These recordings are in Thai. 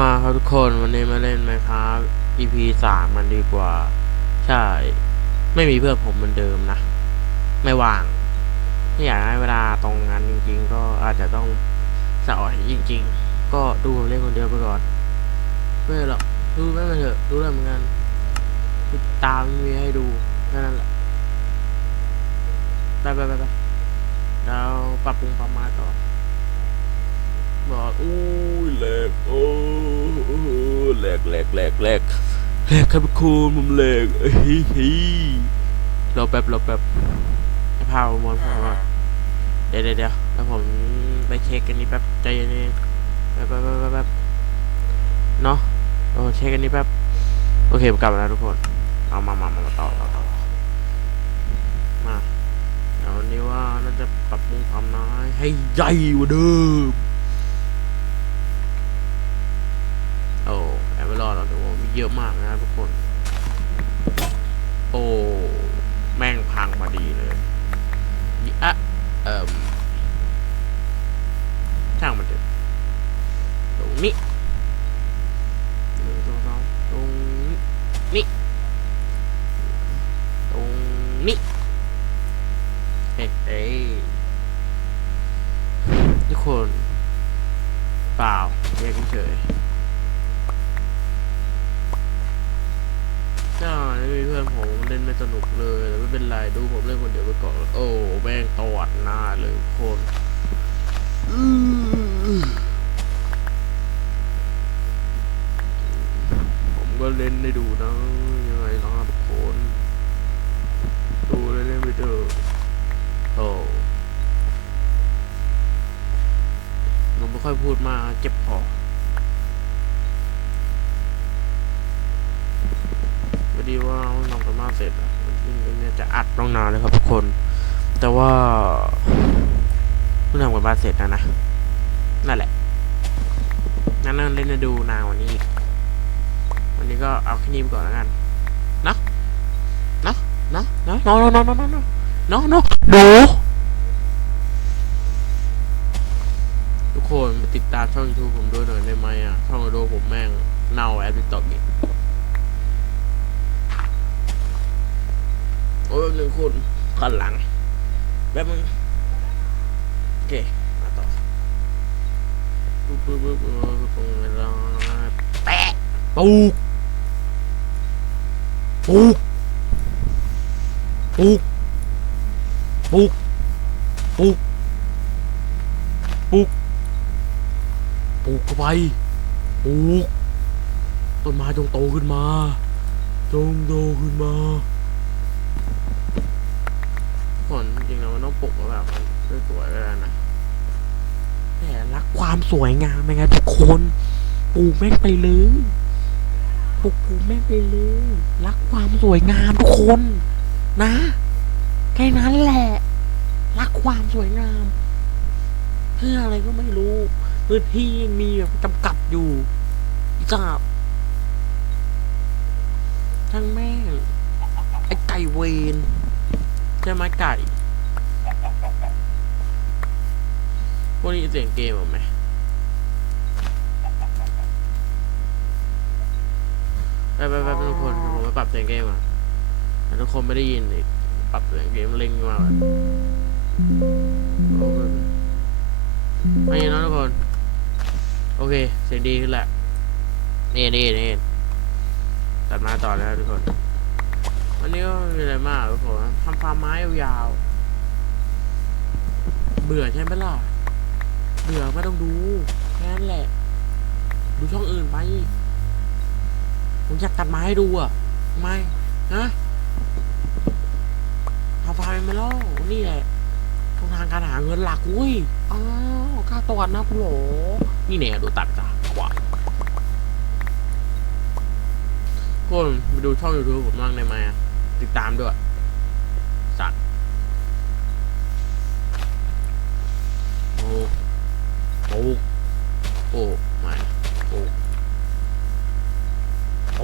มาครับทุกคนวันนี้มาเล่นไหมครับ EP สามมันดีกว่า ใช่ ไม่มีเพื่อนผมเหมือนเดิมนะ ไม่ว่าง ไม่อยากให้เวลาตรงนั้นจริง ๆ ก็อาจจะต้องเสาร์อาทิจริง ๆ ก็ดูผมเล่นคนเดียวไปก่อนไม่หรอกดูไม่มาเถอะดูได้เหมือนกันตามมีให้ดูแค่นั้นแหละไปไปไปไปแล้วปรับปรุงปรับมาต่อ บอกอู้ยแหลกโอ้แหลกแหลกแหลกแหลกแหลกครับคุณมุมแหลกเฮ้ยเฮ้ยรอแป๊บรอแป๊บให้พาผมอนพามาเดี๋ยวเดี๋ยวเดี๋ยวแล้วผมไปเช็คกันนี้แป๊บใจเย็นๆแป๊บแป๊บแป๊บแป๊บเนาะโอ้เช็คกันนี้แป๊บโอเคผมกลับมาแล้วทุกคนเอามามามามาต่อต่อต่อมาเดี๋ยววันนี้ว่าน่าจะปรับปรุงความน้อยให้ใหญ่กว่าเดิม เยอะมากนะทุกคน โอ้ แม่งพังมาดีเลยนี่อะเอ่มช่างมันเถอะตรงนี้หนึ่งสองตรงนี้ตรงนี้เฮ้ยเอ้ยทุกคน เปล่าเรียกเฉย สนุกเลยแต่ไม่เป็นไรดูผมเล่นคนเดียวไปก่อนโอ้แม่งตวัดหน้าเลยคนผมก็เล่นได้ดูนะยังไงล่ะทุกคน ดูเล่นไปเถอะโอ้ผมไม่ค่อยพูดมากเจ็บคอพอดีว่าเพิ่งานเสร็จเนี่ยจะอัดต้องนานเลยครับทุกคน แต่ว่าเพิ่งทำกันบ้านเสร็จนะนะ นั่นแหละ นั่นเล่นดูนาวันนี้ วันนี้ก็เอาแค่นี้ไปก่อนแล้วกันนะนะนะนะนอนนอนนอนนอนนอนนอนดูทุกคนติดตามช่องยูทูบผมด้วยหน่อยได้ไหมอะ ช่องโดผมแม่งเน่าแอปติดต่อเนี่ อ้ยหนึ่งคนขันหลังแป๊บมึงโอเคมาต่อปุ๊บปุ๊บปุ๊บปุ๊บปุ๊บเวแปะปูกปูกปูกปูกปูกปูกปูกเข้าไปปูกต้นไม้จงโตขึ้นมา จงโตขึ้นมา ผลจ แต้องปลุกแล้วแบบมันสวยๆไปแล้วนะแต่รักความสวยงามไหมครับทุกคนปูแม่งไปเลยปูกปลูแม่งไปเลย รักความสวยงามทุกคน นะแค่นั้นแหละ รักความสวยงาม เพื่ออะไรก็ไม่รู้พื้นที่ยังมีแบบจำกัดอยู่จ้าบช่างแม่ไอไก่เวนใช่ไหมไก่ พวกนี้เสียงเกมเหรอไหมไปไปไปทุกคนผมไปปรับเสียงเกมอะแต่ทุกคนไม่ได้ยินอีกปรับเสียงเกมเล็งมากอะโอ้ยไม่ยินนะทุกคน โอเค เสียงดีขึ้นแหละนี่นี่นี่ตัดมาต่อแล้วทุกคน วันนี้ก็มีอะไรมากครับผมทำฟาร์มไม้ยาวๆเบื่อใช่ไหมล่ะ เบื่อไม่ต้องดูแค่นั้นแหละ ดูช่องอื่นไป ผมอยากตัดไม้ให้ดูอะไม่ฮะทำฟาร์มไม่ล่อนี่แหละช่องทางการหาเงินหลักอุ้ยอ้าวค่าตัวนะคุณโหลนี่เนี่ยดูตัดจ้ะขวาคนไปดูช่อง YouTube ผมบ้างได้ไหมติดตามด้วย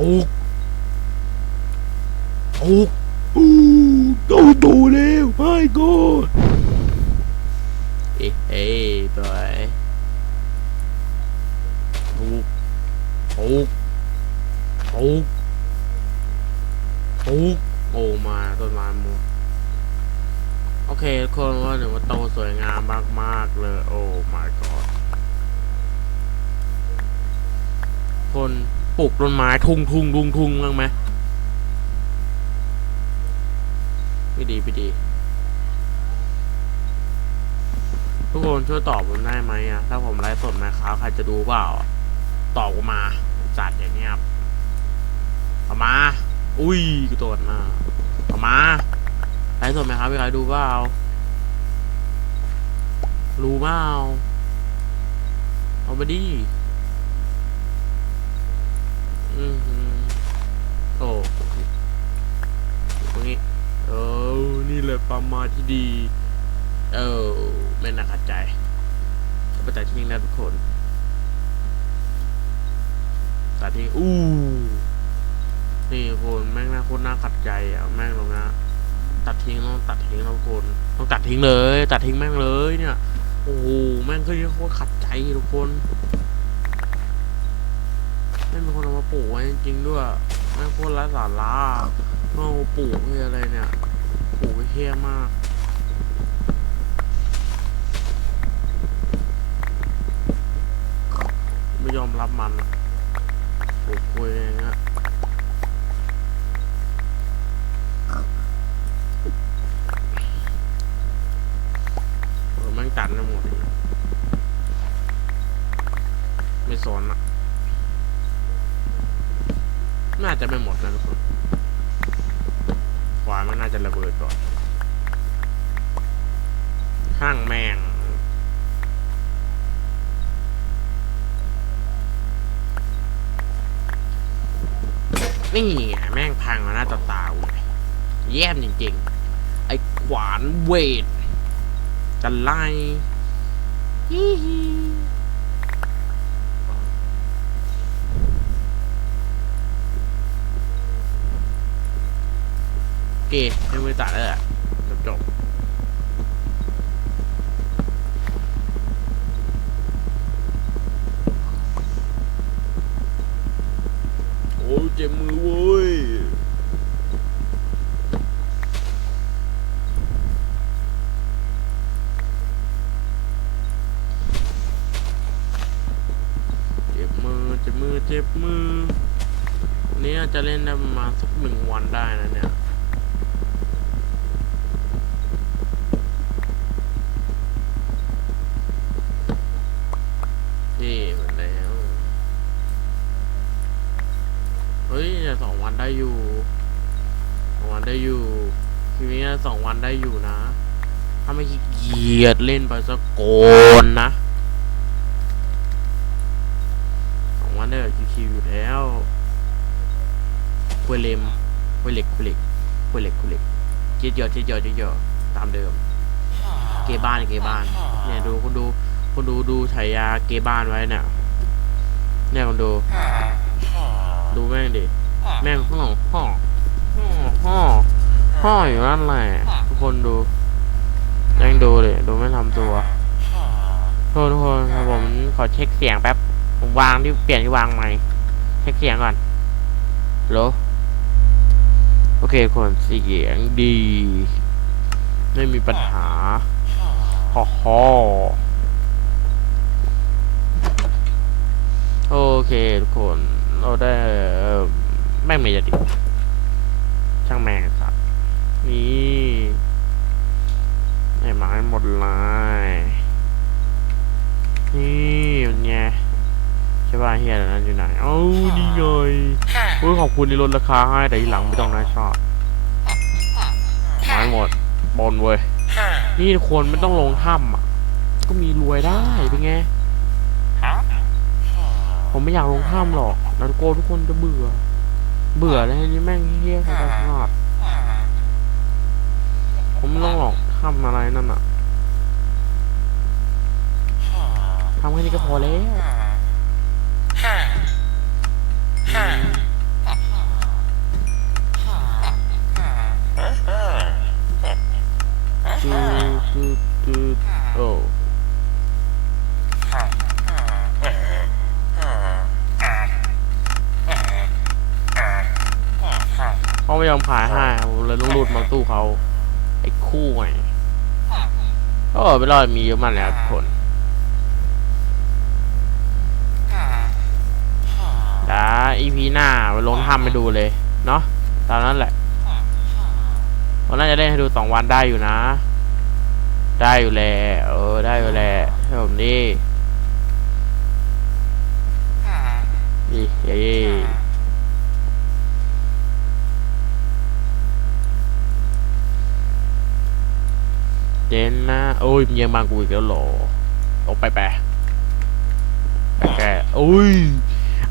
おお ต้นไม้ทุ่งทุ่งทุ่งทุ่งบ้างไหมไม่ดีไม่ดี ทุกคนช่วยตอบผมได้ไหมอะ ถ้าผมไลฟ์สดนะครับใครจะดูเปล่า ตอบกูมาจัดอย่างเงี้ยครับเอามา อุ้ยกูตัวน้าเอามาไลฟ์สดไหมครับมีใครดูเปล่ารู้เปล่าเอามาดิ อือหือโอ้ตรงนี้เออนี่เลยประมาณที่ดี เออไม่น่าขัดใจเอาไปตัดทิ้งนะทุกคนตัดทิ้งอู้นี่คนแม่งน่าโคตรน่าขัดใจอะแม่งลงนะตัดทิ้งต้องตัดทิ้งแล้วคนต้องตัดทิ้งเลย ตัดทิ้งแม่งเลยเนี่ย โอ้โหแม่งก็ยังโคตรขัดใจทุกคน แม่เป็นคนเอามาปลูกไว้จริงๆด้วยแม่งโคตรไร้สาระเอามาปลูกเพื่อะไรเนี่ยปลูกไว้เฮี้ยมากไม่ยอมรับมันปลูกคุยอย่างเงี้ยเออแม่งตัดไปหมดเลยไม่สอนอะ น่าจะไม่หมดนะทุกคนความันน่าจะระเบิดก่อนห้างแม่งนี่แม่งพังมาหน้าต่อตาเลยแย่มจริงๆ ไอ้ขวานเวทจะไล่ฮิฮิ เคให้มือตัดแล้วแหละจบจบโอ้เจ็บมือเว้ยเจ็บมือเจ็บมือเจ็บมือ วันนี้น่าจะเล่นได้ประมาณสักหนึ่งวันได้นะเนี่ย นี่เหมือนแล้ว เฮ้ยเนี่ยสองวันได้อยู่สองวันได้อยู่ทีนี้สองวัน ได้อยู่นะ ถ้าไม่ขี้เกียจเล่นไปสักโกนนะสองวันได้แบบคิวๆอยู่แล้วคุยเลมคุยเหล็กคุยเหล็กคุยเหล็กคุยเหล็กเจี๊ยเจียเจี๊ยเจียเจี๊ยตามเดิม เกบ้านเกบ้าน เนี่ยดูคุณดูคุณดูดูฉายาเกบ้านไว้เนี่ยเนี่ยคุณดูดูแม่งดิแม่งห้องห้องห้อง ห้ออยู่นั่นแหละทุกคนดู ยังดูเลยดูไม่ทำตัวโทษทุกคนครับผมขอเช็คเสียงแป๊บผมวางที่เปลี่ยนที่วางใหม่เช็คเสียงก่อนโหลโอเคคนเสียงดี ไม่มีปัญหาฮอฮอโอเคทุกคน เราได้แม่งไม่จะดิช่างแม่ง นี่ไอ้ไม้หมดเลยนี่มันไงใช่ป่ะเฮียเดี๋ยวนั้นอยู่ไหนเอ้านี่ไงโอ้ยขอบคุณที่ลดราคาให้แต่ทีหลังไม่ต้องนะชอบไม้หมดบนเว้ยนี่คนไม่ต้องลงถ้ำอะ ก็มีรวยได้เป็นไงผมไม่อยากลงถ้ำหรอกนาโกทุกคนจะเบื่อ เบื่อเลยนี่แม่งเฮี้ยขนาด ผมไต้องหลอกทำอะไรนั่นอะทำแค่นี้ก็พอแล้วดูดูดูโอ้เขาไม่ยอมขายให้เลยต้องรูดมาตู้เขา ไอ้คู่ไงก็ไปรอดมีเยอะมากเลยครับทุกคนเดี๋ยวอีพีหน้าไปลงทำไปดูเลย เนาะตามนั้นแหละวันน่าจะได้ให้ดูสองวันได้อยู่นะ ได้อยู่แหละเออ ได้อยู่แหละให้ผมดินี่เย้ เจนนะโอ้ยมียังบางกูอีกแล้วเหรอตกไปแปะไปแกโอ้ย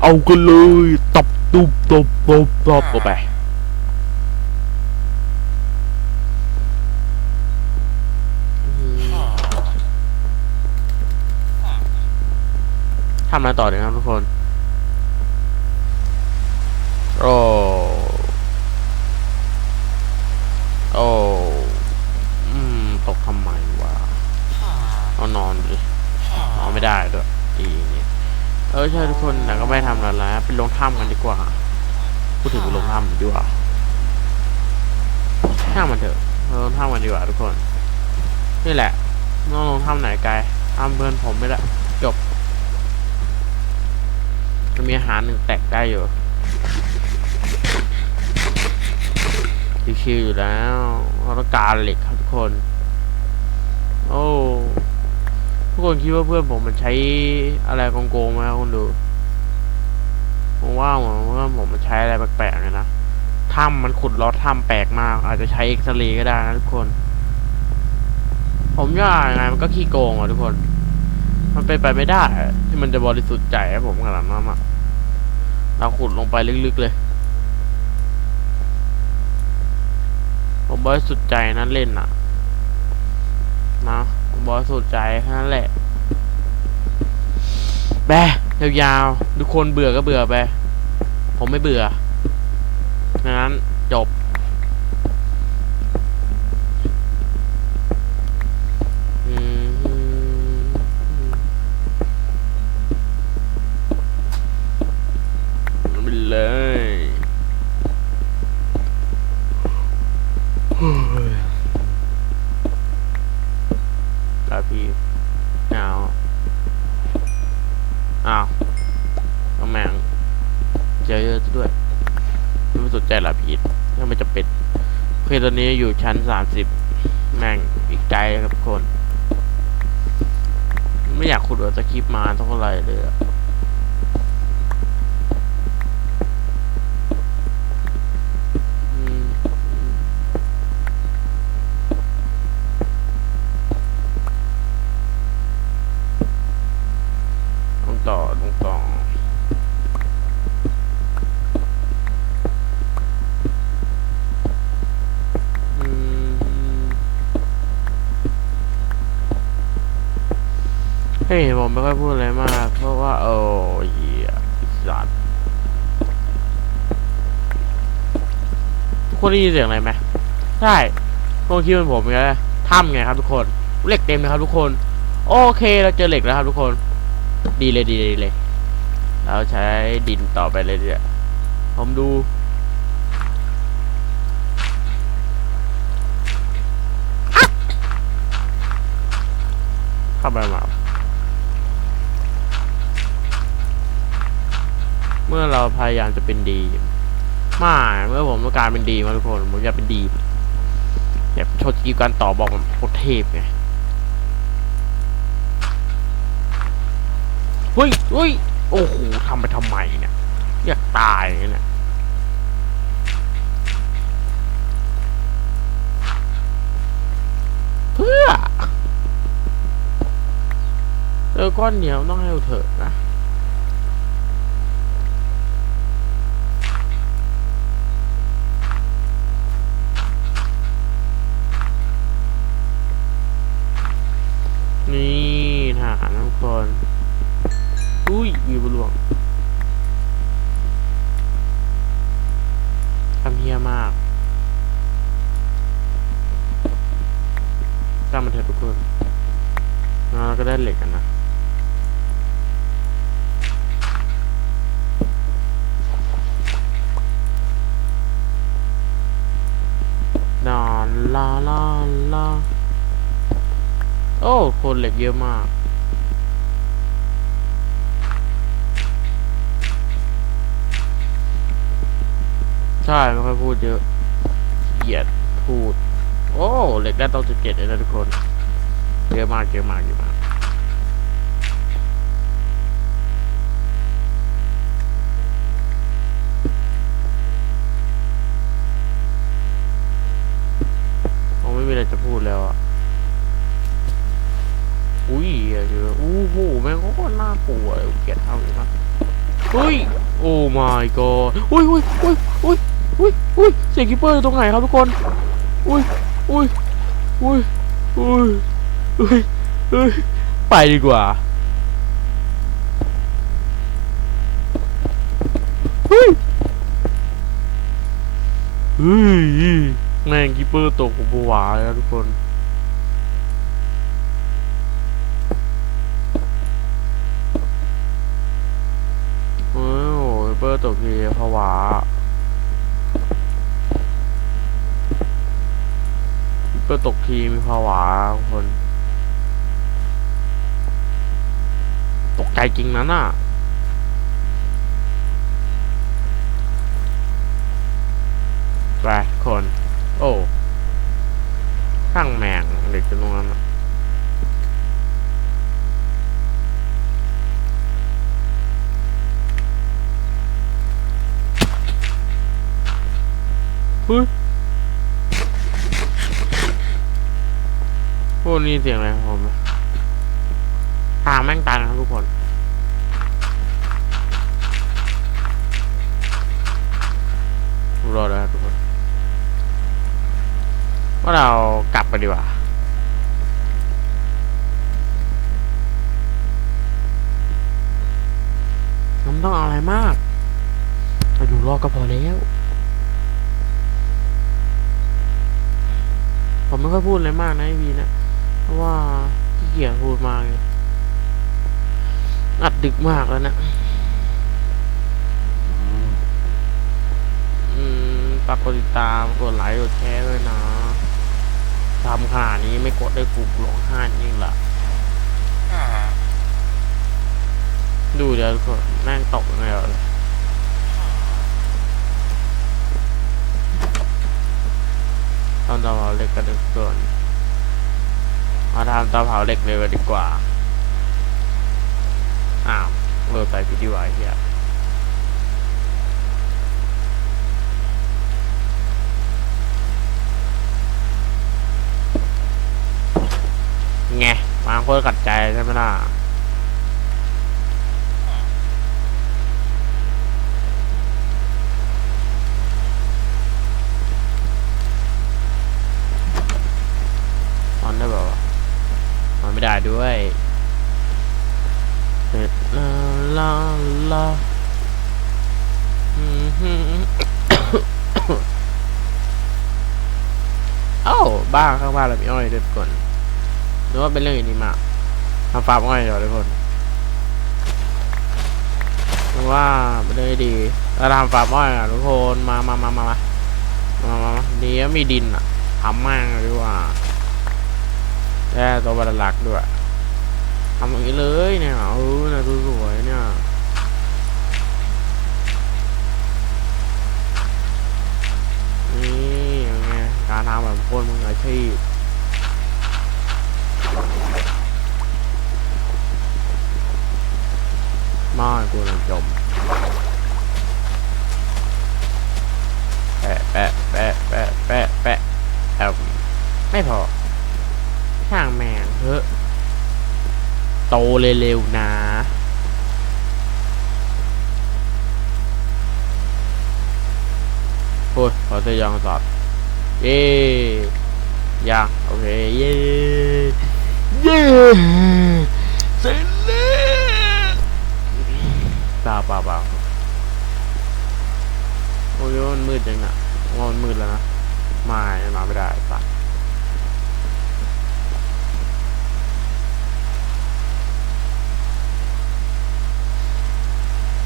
เอากันเลยตบตุบตบตบตบเข้าไปทำอะไรต่อเลยครับทุกคน โอ้ ได้ด้วยดีนี่เออใช่ทุกคนแต่ก็ไม่ทำแล้วไปลงถ้ำกันดีกว่า พูดถึงไปลงถ้ำดีกว่าช่ามันเถอะเราลงถ้ำกันดีกว่าทุกคน นี่แหละน้องลงถ้ำไหนไกลถ้ำเพื่อนผมไม่ละจบมันมีอาหารหนึ่งแตกได้อยู่ชิวๆอยู่แล้วเราต้องการเหล็กครับทุกคน โอ้ ทุกคนคิดว่าเพื่อนผมมันใช้อะไรโกงๆไหมครับคุณดูผมว่าเหมือนเพื่อนผมมันใช้อะไรแปลกๆเลยนะถ้ำมันขุดลอดถ้ำแปลกมาก อาจจะใช้เอ็กซเรย์ก็ได้นะทุกคน ผมว่ายังไงมันก็ขี้โกงอะทุกคน มันเป็นไปไม่ได้ ที่มันจะบริสุทธิ์ใจให้ผมขนาดนั้นอะเราขุดลงไปลึกๆเลย ผมบริสุทธิ์ใจนั้นเล่นอะ นะ บริสุดใจแค่นั้นแหละแบยาวๆทุกคนเบื่อก็เบื่อไป ผมไม่เบื่อนั้นจบ อืมไปเลยเฮ้ยลาพี่เอาอ้าวเอาแมงเจอเยอะซะด้วยไม่สนใจลาพีดถ้าไม่จะเป็นโอเคตอ นี้อยู่ชั้นสามสิบแม่งอีกไกลครับคน ไม่อยากขุดอาสคลิปมาเท่าไหร่เลยอะอืมต้องต่อต้องต่อ อืมเฮ้ยผม ไม่ค่อยพูดอะไรมาก เพราะว่า โอ้ยสัตว์ทุกคนได้ยินเสียงอะไรไหมใช่พวกคิดเป็นผมไงถ้ำไงครับทุกคน เหล็กเต็มนะครับทุกคน โอเคเราเจอเหล็กแล้วครับทุกคน ดีเลยดีเลยเลยเราใช้ดินต่อไปเลยเนี่ยผมดูเข้าไปมา เมื่อเราพยายามจะเป็นดีไม่เมื่อผมต้องการเป็นดีมาทุกคนผมอยากเป็นดีแบบโชว์กิการต่อบอกมันโคตรเทพไงเฮ้ยเฮ้ยโอ้โหทำไปทำไมเนี่ยอยากตายเนี่ยเพื่อเออก้อนเหนียวต้องให้เอาเถอะนะ ก่อน อุ้ยมีบุหลวงทำเฮียมากตามมาเทอทุกคนเราก็ได้เหล็กกันนะ ลาลาลาลาโอ้ คนเหล็กเยอะมาก ใช่ไม่ค่อยพูดเยอะเหยียดพูด โอ้เหล็กได้ต้องจะเก็ดเลยนะทุกคนเยอะมากเยอะมากเยอะมากผมไม่มีอะไรจะพูดแล้วอะอุ้ยเยอะอู้หูแม่งก็น่ากลัวเลยเกลียดเท่านี้มากเฮ้ย โอ้ my god อุ้ยอุ้ยอุ้ยอุ้ย อุ้ยอุ้ยเสียงคิปเปอร์อยู่ตรงไหนครับทุกคน อุ้ยอุ้ยอุ้ยอุ้ยอุ้ยอุ้ยไปดีกว่าเฮ้ยเฮ้ยแม่งคิปเปอร์ตกผมผวาเลยนะทุกคนโอ้โหเบอร์ตกทีผวา เบอร์ตกทีมีผวาทุกคน ตกใจจริงนั้นน่ะไปคน โอ้ข้างแมงเด็กจะตรงนั้นน่ะเฮ้ย นี้เสียงอะไรผมทางแม่งตันครับทุกคนรอดแล้วครับทุกคนว่าเรากลับไปดีกว่ามันต้องเอาอะไรมากเราอยู่รอดก็พอแล้วผมไม่ค่อยพูดอะไรมากนะไอวีนะ ราะว่าขี้เกียจพูดมากเลยอัดดึกมากแล้วนะอืมฝากกดติดตามกดไลค์กดแชร์ด้วยนะทำขนาดนี้ไม่กดได้กูร้องไห้จริงละดูเดี๋ยวทุกคนแม่งตกยังไงวะตอนเตาเผาเหล็กกันเกิน มาทำเตาเผาเหล็กเลยดีกว่า อ้าวเลิกไปพิธีวายเฮียไงมางคนกัดใจใช่ไหมล่ะ ด้วยลาลาเอ้าบ้าข้างบ้านเรามีอ้อยเด็วก่อนหรือว่าเป็นเรื่องอินดีมากทำฟาร์มอ้อยอยู่ยวทุกคนหรือว่าเป็นเรื่องดีเราทำฟาร์มอ้อยอะทุกคนมามามามามามามาดีมีดินอะทำมากดีกว่า แค่ตัวบรรลักษ์ด้วยทำอย่างนี้เลยเนี่ยเออนะดูสวยเนี่ยนี่ยังไงการทำแบบคนมืออาชีพมากูเลยจม เร็วๆนะโอ้ยขอจะยังสัตว์เย้ยังโอเค เย้เย้เสร็จแล้วเปล่าเปล่าเปล่าโอ้ยมันมืดจังนะมันมืดแล้วนะ ไม่นอนไม่ได้สัต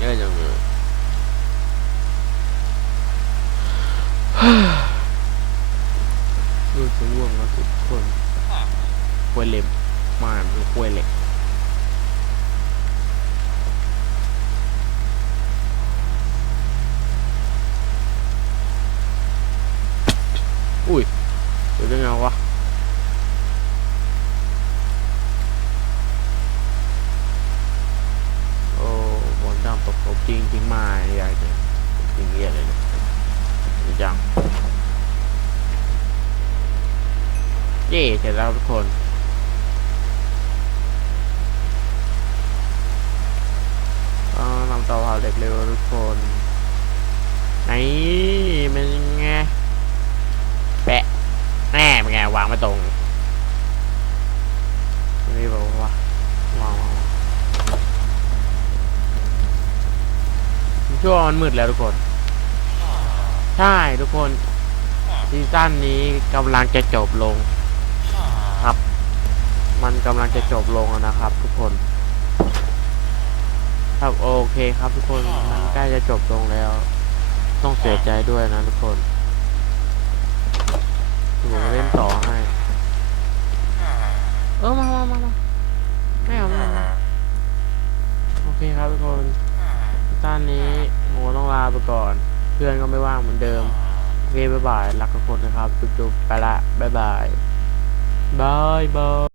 เยอะจังเลยรู้สึกง่วงแล้วทุกคนควรเล็มมากมันคือกล้วยเหล็ก อุ้ยเดี๋ยวได้ไงวะ โอ้บอลดังตกตกจริงจริงมาใหญ่เลยจริงเงี้ยเลยเนี่ยจริงจัง เย่เสร็จแล้วทุกคนก็นำเตาเผาเหล็กเร็วทุกคนไหนมันไงแปะแน่เป็นไงวางไม่ตรงนี่บอกว่าวางวางวางผมช่วงมันมืดแล้วทุกคน ใช่ทุกคนซีซั่นนี้กำลังจะจบลง มันกำลังจะจบลงแล้วนะครับ ทุกคน ครับโอเคครับทุกคนมันใกล้จะจบลงแล้ว ต้องเสียใจด้วยนะทุกคนผมเล่นต่อให้ เออมามามามาไม่เอาไม่เอาไม่เอาโอเคครับทุกคนตอนนี้โมต้องลาไปก่อน เพื่อนก็ไม่ว่างเหมือนเดิมโอเคบ๊ายบายรักทุกคนนะครับ จุ๊บๆไปละบ๊ายบายบายบาย